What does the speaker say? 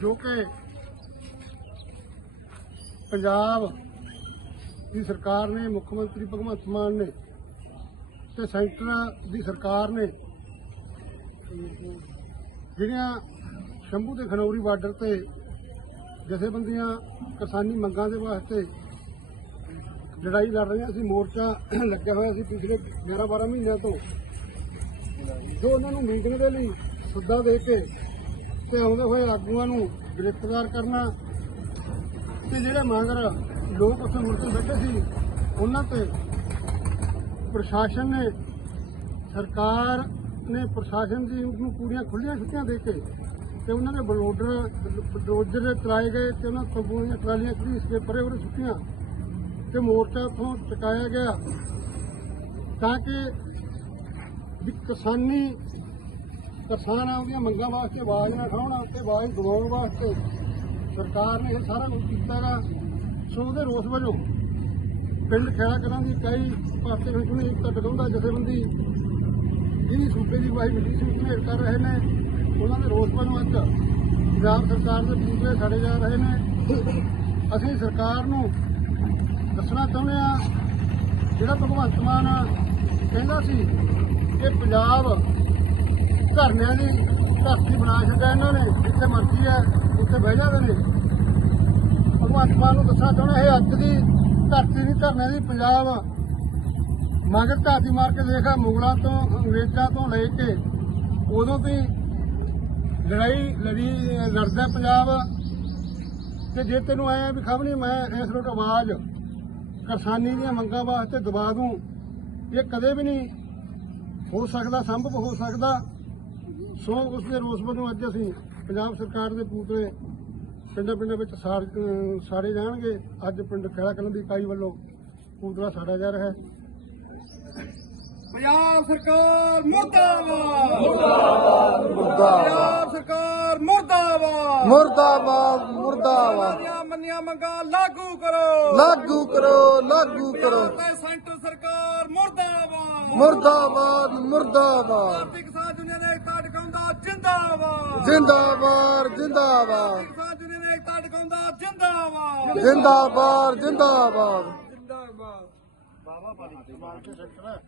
ਜੋ ਕਿ ਪੰਜਾਬ ਦੀ ਸਰਕਾਰ ਨੇ, ਮੁੱਖ ਮੰਤਰੀ ਭਗਵੰਤ ਮਾਨ ਨੇ ਤੇ ਸੈਂਟਰ ਦੀ ਸਰਕਾਰ ਨੇ ਜਿਹੜੀਆਂ ਸ਼ੰਭੂ ਤੇ ਖਨੌਰੀ ਬਾਰਡਰ ਤੇ ਜਥੇਬੰਦੀਆਂ ਕਿਸਾਨੀ ਮੰਗਾਂ ਦੇ ਵਾਸਤੇ ਲੜਾਈ ਲੜ ਰਹੀਆਂ ਸੀ, ਮੋਰਚਾ ਲੱਗਿਆ ਹੋਇਆ ਸੀ ਪਿਛਲੇ 11-12 ਮਹੀਨਿਆਂ ਤੋਂ, ਜੋ ਉਹਨਾਂ ਨੂੰ ਮੀਟਿੰਗ ਦੇ ਲਈ ਸੱਦਾ ਦੇ ਕੇ ਤੇ ਆਉਂਦੇ ਹੋਏ ਆਗੂਆਂ ਨੂੰ ਗ੍ਰਿਫਤਾਰ ਕਰਨਾ। ਤੇ ਜਿਹੜੇ ਮਗਰ ਲੋਕ ਉੱਥੇ ਮੁੜ ਕੇ ਬੈਠੇ ਸੀ, ਉਹਨਾਂ ਤੇ ਪ੍ਰਸ਼ਾਸਨ ਨੇ, ਸਰਕਾਰ ਨੇ ਪ੍ਰਸ਼ਾਸਨ ਦੀ ਨੂੰ ਪੂਰੀਆਂ ਖੁੱਲੀਆਂ ਛੁੱਟੀਆਂ ਦੇ ਕੇ ਤੇ ਉਹਨਾਂ ਦੇ ਬਲੋਡਰ ਬਲੋਡਰ ਚਲਾਏ ਗਏ ਤੇ ਉਹਨਾਂ ਤੰਬੂਆਂ ਟਰਾਲੀਆਂ ਖਰੀਦ ਕੇ ਪਰੇ ਪਰੇ ਛੁੱਟੀਆਂ ਤੇ ਮੋਰਚਾ ਤੋਂ ਚੁਕਾਇਆ ਗਿਆ ਤਾਂ ਕਿ ਕਿਸਾਨੀ ਕਿਸਾਨ ਉਹਦੀਆਂ ਮੰਗਾਂ ਵਾਸਤੇ, ਆਵਾਜ਼ ਨਾ ਉਠਾਉਣ ਤੇ ਆਵਾਜ਼ ਦਬਾਉਣ ਵਾਸਤੇ। ਸਰਕਾਰ ਨੇ ਇਹ ਸਾਰਾ ਕੁਝ ਕੀਤਾ ਗਾ ਸੋ ਉਹਦੇ ਰੋਸ ਵਜੋਂ ਪਿੰਡ ਖੇੜਾ ਕਲਾਂ ਦੀ ਕਈ ਪਾਸੇ ਵਿੱਚ ਵੀ ਇੱਕ ਜਥੇਬੰਦੀ ਜਿਹੜੀ ਸੂਬੇ ਦੀ ਵਾਹੀ ਮਿਲੀ ਸੀ ਘੇਰ ਕਰ ਰਹੇ ਨੇ। ਉਹਨਾਂ ਦੇ ਰੋਸ ਵਜੋਂ ਅੱਜ ਪੰਜਾਬ ਸਰਕਾਰ ਦੇ ਪੂਰੇ ਛੜੇ ਜਾ ਰਹੇ ਨੇ। ਅਸੀਂ ਸਰਕਾਰ ਨੂੰ ਦੱਸਣਾ ਚਾਹੁੰਦੇ ਆ ਜਿਹੜਾ ਭਗਵੰਤ ਮਾਨ ਕਹਿੰਦਾ ਸੀ ਕਿ ਪੰਜਾਬ ਧਰਨਿਆਂ ਦੀ ਧਰਤੀ ਬਣਾ ਛੱਡਿਆ ਇਹਨਾਂ ਨੇ, ਜਿੱਥੇ ਮਰਜ਼ੀ ਹੈ, ਉੱਥੇ ਬਹਿ ਜਾਂਦੇ ਨੇ। ਭਗਵੰਤ ਮਾਨ ਨੂੰ ਦੱਸਣਾ ਚਾਹੁੰਦਾ, ਇਹ ਅੱਜ ਦੀ ਧਰਤੀ ਦੀ ਧਰਨਿਆਂ ਦੀ ਪੰਜਾਬ ਮਗਰ ਧਾਤੀ ਮਾਰ ਕੇ ਦੇਖਾ ਮੁਗਲਾਂ ਤੋਂ, ਅੰਗਰੇਜ਼ਾਂ ਤੋਂ ਲੈ ਕੇ ਉਦੋਂ ਵੀ ਲੜਾਈ ਲੜੀ, ਲੜਦਾ ਪੰਜਾਬ। ਤੇ ਜੇ ਤੈਨੂੰ ਆਇਆ ਵੀ ਖਬਰ ਨਹੀਂ, ਮੈਂ ਇਸ ਰੋਟ ਆਵਾਜ਼ ਕਿਸਾਨੀ ਦੀਆਂ ਮੰਗਾਂ ਵਾਸਤੇ ਦਬਾ ਦੂੰ। ਇਹ ਕਦੇ ਵੀ ਨਹੀਂ ਹੋ ਸਕਦਾ, ਸੰਭਵ ਹੋ ਸਕਦਾ। ਸੋ ਉਸ ਦੇ ਰੋਸ ਵਜੋਂ ਅੱਜ ਅਸੀਂ ਪੰਜਾਬ ਸਰਕਾਰ ਦੇ ਪੂਤਲੇ ਪਿੰਡਾਂ ਪਿੰਡਾਂ ਵਿੱਚ ਸਾੜ ਸਾੜੇ ਜਾਣਗੇ। ਅੱਜ ਪਿੰਡ ਖੇੜਾ ਕਲਾਂ ਦੀ ਇਕਾਈ ਵੱਲੋਂ ਪੂਤਲਾ ਸਾੜਿਆ ਜਾ ਰਿਹਾ ਹੈ। ਪੰਜਾਬ ਸਰਕਾਰ ਮੁਰਦਾਬਾਦ! ਪੰਜਾਬ ਸਰਕਾਰ ਮੁਰਦਾਬਾਦ! ਮੁਰਦਾਬਾਦ ਮੁਰਦਾਬਾਦ। ਮੰਨੀਆਂ ਮੰਗਾਂ ਲਾਗੂ ਕਰੋ! ਲਾਗੂ ਕਰੋ ਲਾਗੂ ਕਰੋ। ਸੈਂਟਰ ਸਰਕਾਰ ਮੁਰਦਾਬਾਦ! ਮੁਰਦਾਬਾਦ ਮੁਰਦਾਬਾਦ ਭਾਰਤੀ ਕਿਸਾਨ ਯੂਨੀਅਨ ਏਕਤਾ ਟਿਕਾਉਂਦਾ ਜਿੰਦਾਬਾਦ। ਜਿੰਦਾਬਾਦ ਜਿੰਦਾਬਾਦ। ਕਿਸਾਨ ਯੂਨੀਅਨ ਏਕਤਾ ਟਿਕਾਉਂਦਾ ਜਿੰਦਾਬਾਦ। ਜਿੰਦਾਬਾਦ ਜਿੰਦਾਬਾਦ। ਜਿੰਦਾਬਾਦ।